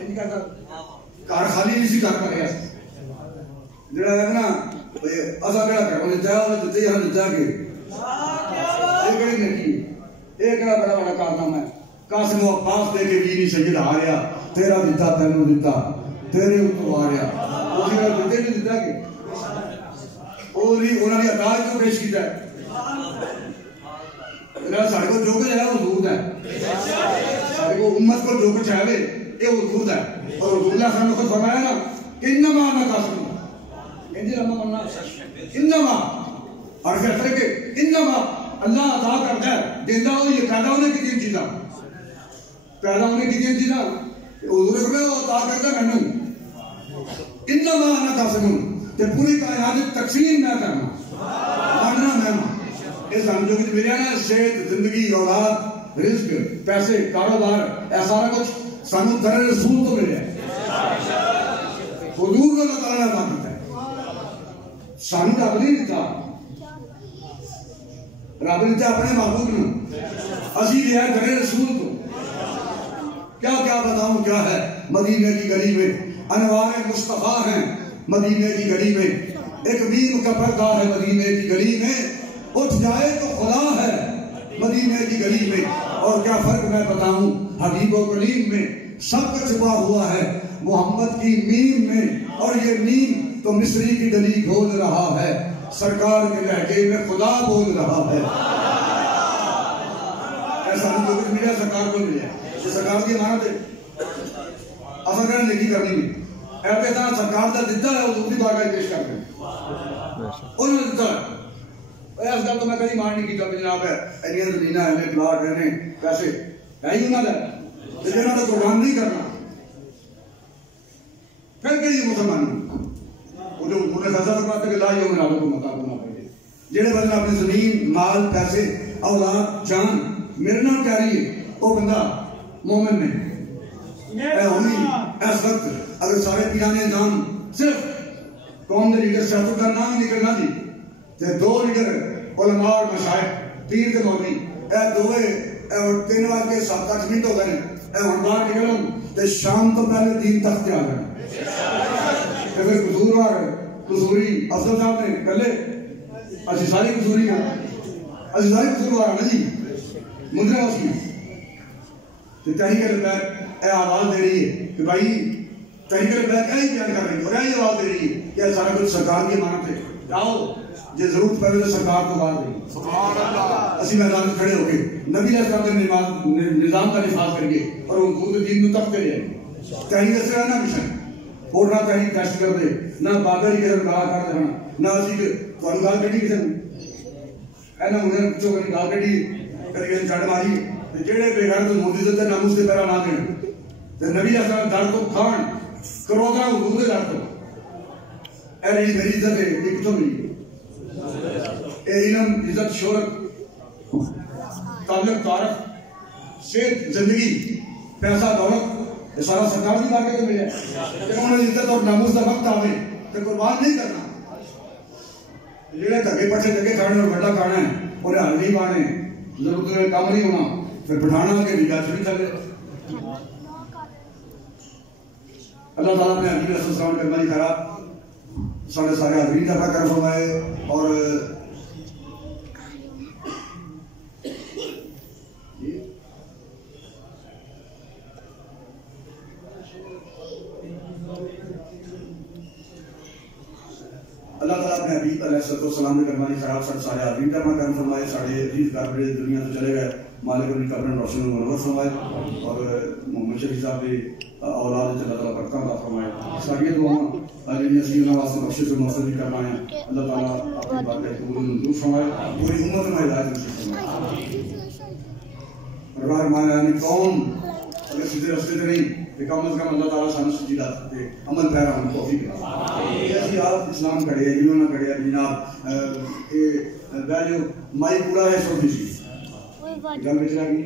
ان کا گھر خالی نہیں سی گھر بھرے جڑا ہے نا اسا کہڑا گھر نے جا وہ تے ہن جا کے یہ کہڑی نہیں یہ کہڑا بڑا بڑا کارنامہ ہے قاسم و عباس دے کے جی سید آ رہا تیرا دیتا تینوں دیتا تیرے اوپر آ رہا اسی نے دیتے نہیں دیتا کہ انہوں نے عدالت کو پیش کیتا ہے سارے کو جو کچھ ہے وہ حضور ہے سارے کو امت کو جو کچھ ہے یہ حضور ہے اور حضور اللہ صلی اللہ علیہ وسلم نے خود فرمایا نا کہ انما انا قاسم انما اور پھر اثر کہ انما اللہ عطا کرتا ہے دیتا ہو یہ پیدا ہونے کی تین چیزاں پیدا ہونے کی تین چیزاں حضور نے وہ عطا کرتا ہے میں نہیں انما انا قاسم کہ پوری کائنات تقسیم نہ کرنا بانٹنا میں اس ہم جو کچھ ملیا نا صحت زندگی اولاد رزق پیسے کاروبار ایسا سارا کچھ سانو در رسول تو ملیا حضور کو اللہ تعالیٰ نے عطا کیتا ہے سانو رب نہیں دیتا رب نے دیتا اپنے محبوب نے اسی لیا در رسول کو کیا کیا بتاؤں کیا ہے مدینے کی گلی میں انوار مصطفیٰ ہیں مدینے کی گلی میں ایک میم کا پردہ ہے مدینے کی گلی میں اٹھ جائے تو خدا ہے مدینے کی گلی میں اور کیا فرق میں بتاؤں حبیب و کلیم میں سب کا چھپا ہوا ہے محمد کی میم میں اور یہ میم تو مصری کی گلی کھول رہا ہے سرکار کے لہجے میں خدا بول رہا ہے ایسا ہم جو کچھ ملیا سرکار کو ملیا یہ سرکار کی امانت ہے اصل کرنے لگی کرنی نہیں ایسے طرح سرکار کا دیتا ہے وہ دوسری بارگاہ پیش کرتے ہیں انہوں نے دیتا ہے اس گل تو میں کبھی مان نہیں کیتا جناب ہے ایلیاں زمینہ ہے میں پلاٹ رہنے پیسے ہے ہی انہوں نے لیکن انہوں نے قربان نہیں کرنا پھر کہیں مسلمان وہ جو انہوں نے فیصلہ کرواتے کہ لا یوم نالوں کو مقام ہونا پڑے جڑے بندہ اپنی زمین مال پیسے اولاد جان میرے نام پیاری ہے وہ بندہ مومن نہیں اے ہوئی اس وقت اگر سارے پیرانے نام صرف قوم دے لیڈر سیاست کا نام نکلنا دی تے دو لیڈر علماء اور مشائخ پیر تے مولوی اے دوے تین وار کے 7-8 منٹ ہو گئے اے ہن باہر نکلوں تے شام تو پہلے دین تخت آ گئے تے پھر قصوری افضل صاحب نے کلے اسی ساری قصوری ہیں اسی ساری قصوروار ہیں جی منظر اس کی تے تحریک لبیک اے آواز دے رہی ہے کہ بھائی تحریک لبیک اے بیان کر رہی ہے اور اے آواز دے رہی ہے کہ سارا کچھ سرکار کی امانت ہے جاؤ جے ضرورت پڑے تو سرکار کو بات دیں سبحان اللہ اسی میدان میں کھڑے ہو کے نبی علیہ السلام کے نظام کا نفاذ کر کے اور حضور دین کو تختے رہے تحریک اس طرح نہ مشن اور نہ تحریک دہشت کر دے نہ بابر کی طرف گاہ کر دینا نہ اسی کے تو گال کٹی کسی اے نہ انہیں پچھو کرنی گال کٹی کر کے چڑھ ماری جڑے بے غیرت مودی سے ناموس کے پیرا نہ دین تے نبی علیہ السلام در کو کھان کروڑا حضور دے در کو اے رہی میری عزت ہے یہ کتوں ملی اے علم عزت شہرت تعلق تعارف صحت زندگی پیسہ دولت یہ سارا سرکار کی بارگاہ سے ملے کہ انہوں نے عزت اور ناموس کا وقت آوے کہ قربان نہیں کرنا جڑے دھگے پٹھے جگہ کھانے اور بڑا کھانا ہے انہیں حل نہیں پانے ضرورت ہے کام نہیں ہونا پھر بٹھانا کے بھی جاچ نہیں چلے اللہ تعالیٰ نے حبیب رسول السلام کے مالی خراب سارے سارے حاضرین کا کرم فرمائے اور اللہ تعالیٰ اپنے حبیب علیہ السلام نے کرمانی خراب سارے حاضرین کا کرم فرمائے سارے عزیز کاربڑے دنیا سے چلے گئے مالک اپنی قبر روشن و منور فرمائے اور محمد شفیع صاحب کی اولاد اللہ تعالیٰ برکتاں عطا فرمائے ساری دعاؤں علی نسینا واسطے بخشش و مغفرت بھی کرنا ہے اللہ تعالیٰ اپنی باتیں قبول منظور فرمائے پوری امت میں ہدایت نصیب فرمائے اور ہمارے قوم اگر سیدھے راستے سے نہیں کہ کم از کم اللہ تعالیٰ سانو سچی رات دے عمل پیرا ہم توفیق دے ایسی آپ اسلام کھڑے ہیں جنہوں نے کھڑے ہیں جناب جو مائی پورا ہے سو دیسی جنگ بچ رہا گی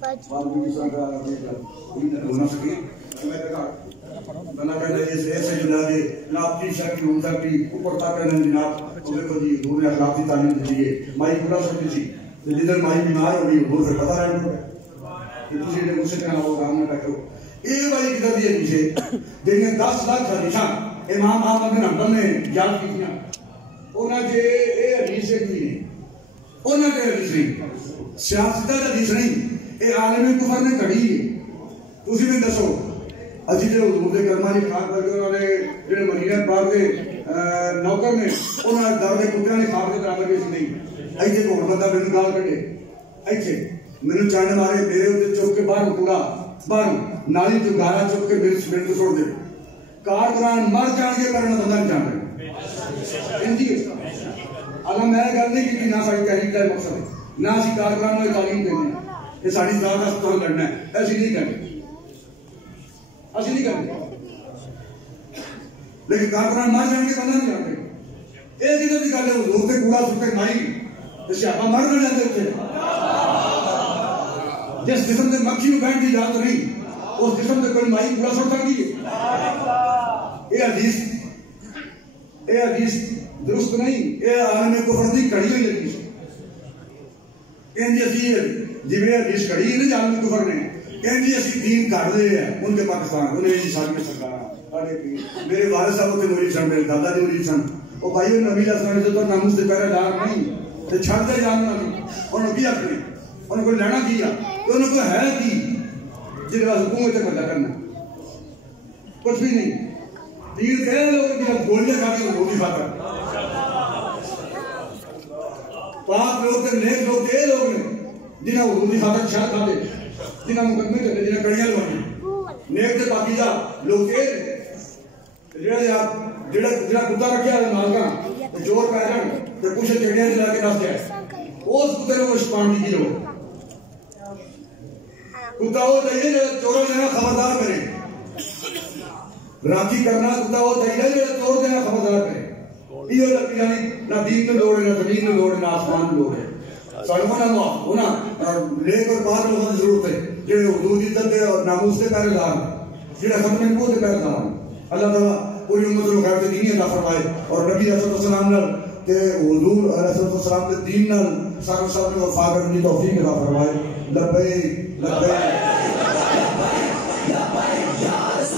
بات بھی کس طرح کا ہونا سکے بنا کہتے ہیں ایسے جناب جناب کی شک ہوں سکتی اوپر تک کہنا جناب وہ دیکھو جی حضور نے اخلاق کی تعلیم دی ہے مائی پورا سکتی تھی جدھر مائی بیمار ہو گئی حضور سے پتہ رہنے کو کہ تسی نے مجھ سے کہنا وہ کام نہ کرو یہ والی کتاب دی ہے پیچھے جنہیں 10 لاکھ حدیثاں امام احمد بن حنبل نے یاد کیتیاں انہاں جے اے حدیث سے کوئی نہیں انہاں کے حدیث نہیں سیاستہ دا حدیث نہیں اے عالم کفر نے کڑی ہے تسی میں دسو اسی جو حضور دے کرما دی خاک کر کے انہوں نے جڑے مدینہ پاک دے نوکر نے انہوں نے دار دے کتیاں نے خاک دے برابر کیسی نہیں ایتھے کو بندہ مینوں گال کڈے ایتھے مینوں چانے مارے میرے اوتے چوک کے باہر پورا باہر نالی تو گارا چوک کے میرے سپیڈ کو چھوڑ دے کارکنان مر جان کے کرنا بندہ نہیں جان رہے انجی اللہ میں گل نہیں کی نہ ساری تحریک کا مقصد ہے نہ اسی کارکنان میں تعلیم دینے یہ ساری ذات کا لڑنا ہے ایسی نہیں کرنی ایسی نہیں کرنی لیکن کارکنان مر جان کے بندہ نہیں جان رہے ایک ادھر کی گل ہے حضور تے کوڑا سٹے مائی تے سیاپا مر نہ جاندے اوتے جس جسم تے مکھی نوں بیٹھ دی اجازت نہیں اس جسم تے کوئی مائی کوڑا سٹ سکتی ہے یہ حدیث درست نہیں یہ عالم کفر دی کڑی ہوئی حدیث انجی اسی جی حدیث کڑی ہے نا عالم کفر نے انجی اسی دین کر دے ہیں ان کے پاکستان انہیں جی ساری سرکار میرے والد صاحب کے مرید سن میرے دادا کے مرید سن وہ بھائی نبی السلام نے تو ناموس کے پہرے دار نہیں تے چھڑ دے جاننا نہیں انہوں کی اپنے انہوں کو لینا کیا تو انہوں کو ہے کی جن کا حکومت سے پتہ کرنا کچھ بھی نہیں دین کہہ لوگ جنہاں گولیاں کھاتی ہیں روٹی کھاتا پاک لوگ تے نیک لوگ تے لوگ نے جنہاں روٹی کھاتا شاہ کھاتے جنہاں مقدمے چلے جنہاں کڑیاں لوگ نیک تے پاکیزہ لوگ تے جڑا کتا رکھیا ہے مالکاں جوڑ پہ جان تے کچھ چڑیاں دلا کے نس جائے اس کتے کو شپان دی لو کتا وہ چاہیے جو چوروں دینا خبردار کرے راکھی کرنا کتا وہ چاہیے جو چور دینا خبردار کرے یہ لگتی یعنی نہ دین میں لوڑ ہے نہ زمین میں لوڑ ہے نہ آسمان میں لوڑ ہے سالمانہ ہونا لیک اور بعد لوگوں کی ضرورت ہے جنہیں حدود عزت اور ناموس کے پہرے دار جنہیں ختم نبوت کے پہرے دار اللہ تعالیٰ پوری امت کو غیرت دینی عطا فرمائے اور نبی صلی اللہ علیہ وسلم نال کہ حضور علیہ السلام کے دین نال سارے سب نے وفا کرنے کی توفیق عطا فرمائے لبیک لبیک